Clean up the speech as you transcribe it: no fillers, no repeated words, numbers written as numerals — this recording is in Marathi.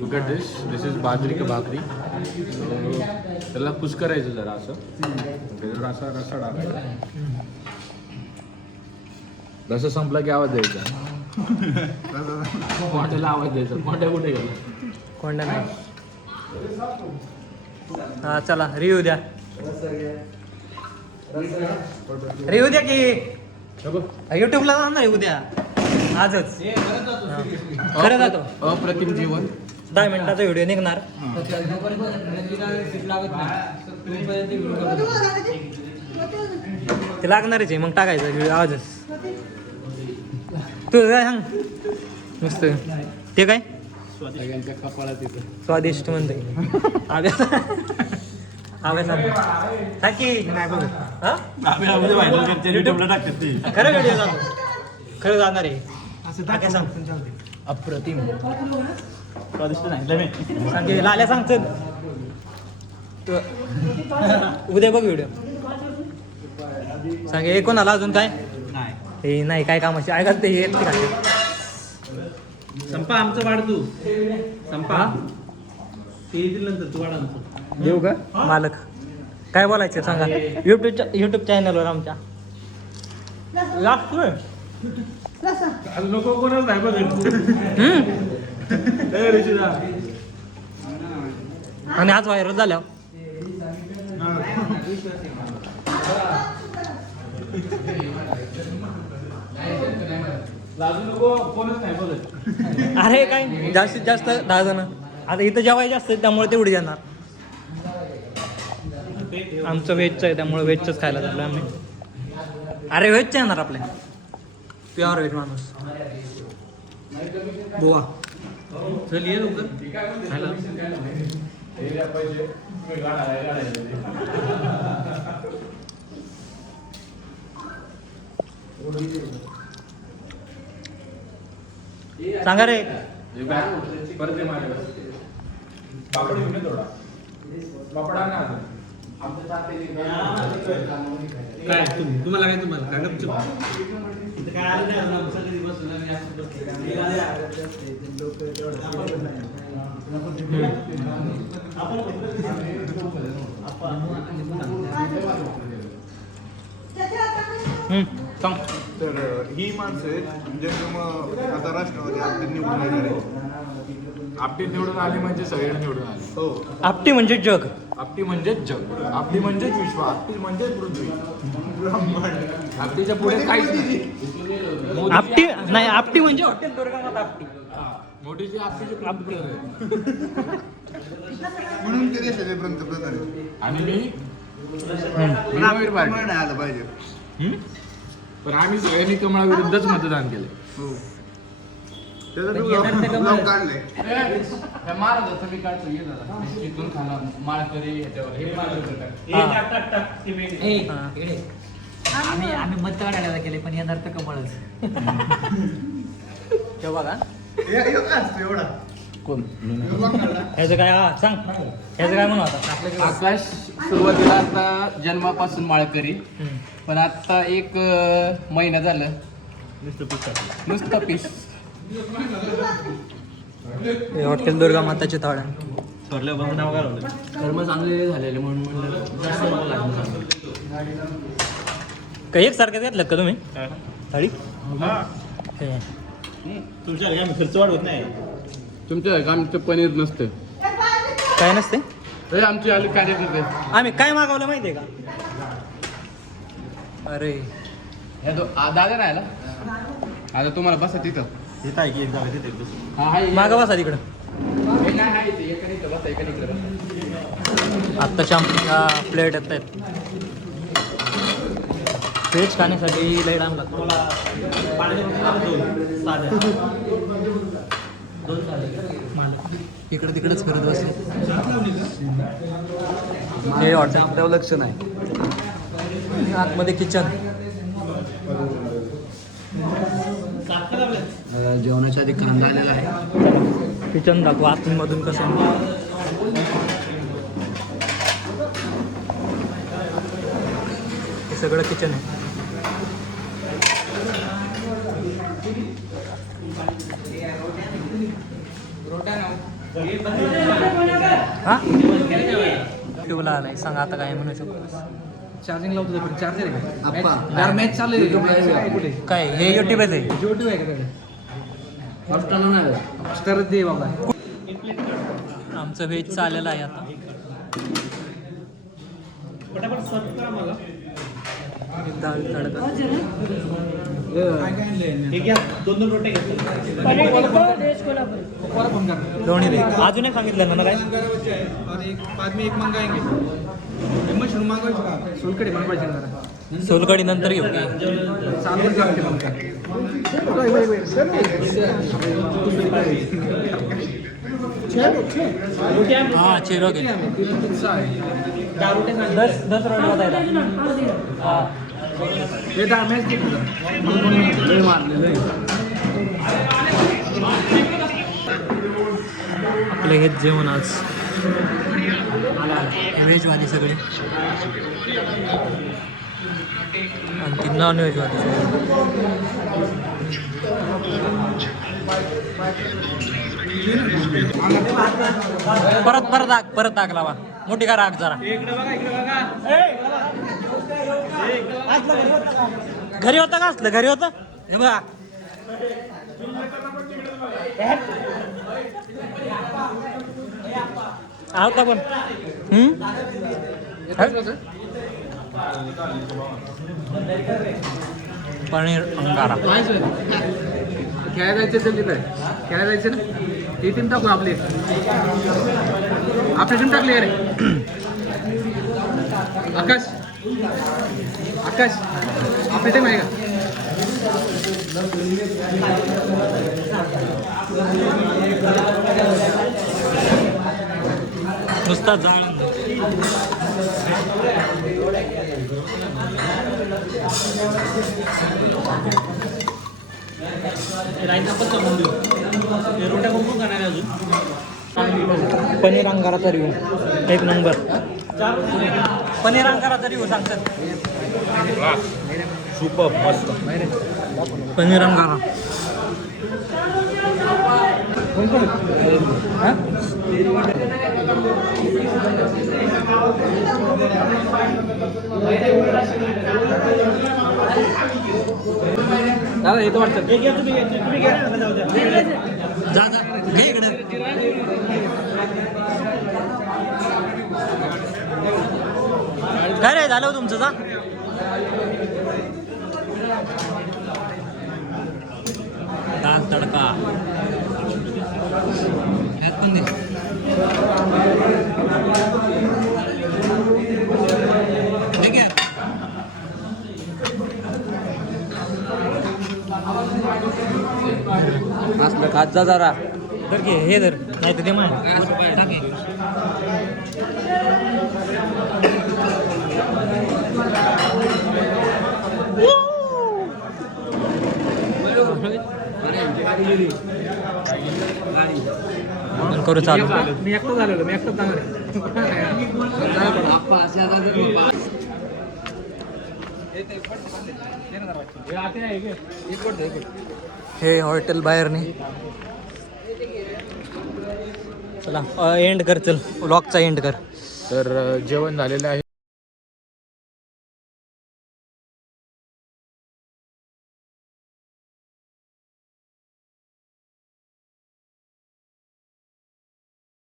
look at this. This is बाजरी का भाकरी. त्याला कुस करायचं जरा असं. त्याच्यावर असा रस्सा टाकायचा. रस्सा संपला की आवाज द्यायचा. कोंड्याला आवाज द्यायचा. कोंड्या कुठे गेला? कोंडा नाही. हा चला रिव्ह्यू द्या. रिव्ह्यू द्या की युट्यूबला जाणार उद्या आजच. खरं जातो. अप्रतिम जीवन. 10 मिनिटाचा व्हिडिओ निघणार. ते लागणारच आहे मग टाकायचं व्हिडिओ आजच. तू काय सांग नुसतं ते काय सगळ्यांच्या कपाळात येतं. स्वादिष्ट म्हणते आव्या टाकी नाही बघ युट्यूबला टाकतात ते. खरं व्हिडिओ जातो. खरं जाणार आहे असं टाकाय सांग. अप्रतिम. स्वादिष्ट नाही सांगे लाल्या सांग चल उद्या बघ व्हिडिओ. सांगे कोणाला अजून काय नाही. हे नाही काय कामाची ऐका ते येत नाही खाते. संपा आमचं वाढ तू. संपा ते येतील नंतर तू वाढ आमचं. देऊ का मालक काय बोलायचं सांगा. युट्यूब चॅनलवर आमच्या लागतोय. नको कोणाच नाही बघ. आणि आज व्हायरल झाल्यावर अरे काय जास्तीत जास्त 10 जण. आता इथं जेवाय जास्त आहे त्यामुळे तेवढी येणार. आमचं व्हेजचं आहे त्यामुळे व्हेजचंच खायला झालं आम्ही. अरे व्हेजचं येणार आपल्या प्युअर व्हेज माणूस. बुवा चल ये लवकर. सांगा रे. परत ये माझ्याकडे. पापड घेऊन ये थोडा. पापड आण ना अजून. काय तुम्हाला काय तुम्हाला काय गपचूप. इथं काय आलं नाही अजून. आमचं कधी बसून आम्ही असं बसलो. सांग. तर ही माणसं आहेत म्हणजे मग आता राष्ट्रवादी आपली निवडून येणार आहे. आपटी निवडून आली म्हणजे सगळे निवडून आले. हो. आपटी म्हणजे जग. आपटी म्हणजेच जग. आपटी म्हणजेच विश्व. आपटी म्हणजेच पृथ्वी. आपटीच्या पुढे काहीच नाही. आपटी नाही आपटी म्हणजे हॉटेल दुर्गामात आपटी. मोठीची आपटीची आपटी. म्हणून ते देशाचे पंतप्रधान आहेत. आणि मी कमळ नाही आलं पाहिजे. पण आम्ही सगळ्यांनी कमळा विरुद्धच मतदान केलं. हो. त्याचं ब्लॉग काढलंय. महाराजाचं मी काढतो. ये दादा. इथून खाणार माळकरी ह्याच्यावर. हे माळकरी आम्ही मत काढायला गेले पण येणार तर कमळच. तेव्हा का एवढा कोण ह्याचं काय हा सांग ह्याचं काय म्हणू आता आपल्या आकाश सुरुवातीला आता जन्मापासून माळकरी, पण आता एक महिना झालं नुसतं पीस. हॉटेल दुर्गा माताची थाळ्या सोडल्यापासून नाव घालवलं. कर्म चांगले झालेले म्हणून म्हणलं जास्त नको लागलं. काही एक सारखं घेतलं का तुम्ही थाळी? हे. तुमच्या घरी आम्ही खर्च वाढवत नाही. तुमच्या आमचं पनीर नसतं. काय नसते. आमची आली कार्यकर्ते आम्ही काय मागवलं माहितीये का? अरे दादा राहिला आता तुम्हाला बसा तिथं. येत आहे की एक जागा तिथे बसून. हा हाय मागं बसा तिकडं. हे नाही आहे ते एका इथं बसा एका इकडे बसा. आत्ताच्या आमच्या प्लेट येत आहेत. व्हेज खाण्यासाठी लई टाइम लागतो. मला पाण्याच्या दोन साध्या इकडे तिकडेच करत बसले. हे हॉटेल लक्ष नाही. आतमध्ये किचन. जेवणाच्या आधी कांदा आलेला आहे. किचन दाखवू आतमधून कसं. हे सगळं किचन आहे. हा शिवला आलाय सांग आता काय म्हणू शकतो चार्जिंग लावतो पण चार्जर आहे का मॅच चालू आहे काय हे युट्यूबच आहे यूट्यूब आहे का हॉटस्टार दे बाबा आमचं व्हेज चाललेलं आहे आता पटापट सर्व करा मला दाल तडका हे घ्या 2 रोटे घ्या फोन करा दोन्ही दे अजून एक सांगितलं ना काय और एक बाद में एक मंगाएंगे मशरूम मागवायचे का सोलकडी मागवायचे जरा सोलकडी नंतर घेऊ चालू करते मग हाँ छः लोग हैं 10 रोटी बताया हाँ हे डाळ मॅच दे आपलं हेच जेवण आज व्हेजवाली सगळे आणि ती नॉन व्हेजवाली परत टाक लावा मोठी का राग जरा इकडे बघा घरी होता का असलं घरी होतं हे बघा आवता पण पनीर अंगारा खेळायला जायचं जल्दी काय खेळायला जायचं ना ती टीम टाकू आपली टीम टाकली अरे आकाश आपली टीम आहे का नुसता जाळ रोट्या कोण करणार आहे अजून पनीर अंगाराचा रिव्ह्यू एक नंबर पनीर अंगाराचा रिव्ह्यू सांगतात सुपर मस्त पनीर अंगारा दादा येतो वाटतं जा घे इकडे काय रे झालं हो तुमचं जा दाल तडका ह्यात पण दे ठीक आहे असलं खात जा जरा तर घे हे धर नाही तर ते माय टाके करू चालू मी एकटं झालेलो मी एकटं हे हॉटेल बाहेरने चला एंड कर चल व्लॉगचा एंड कर तर जेवण झालेलं आहे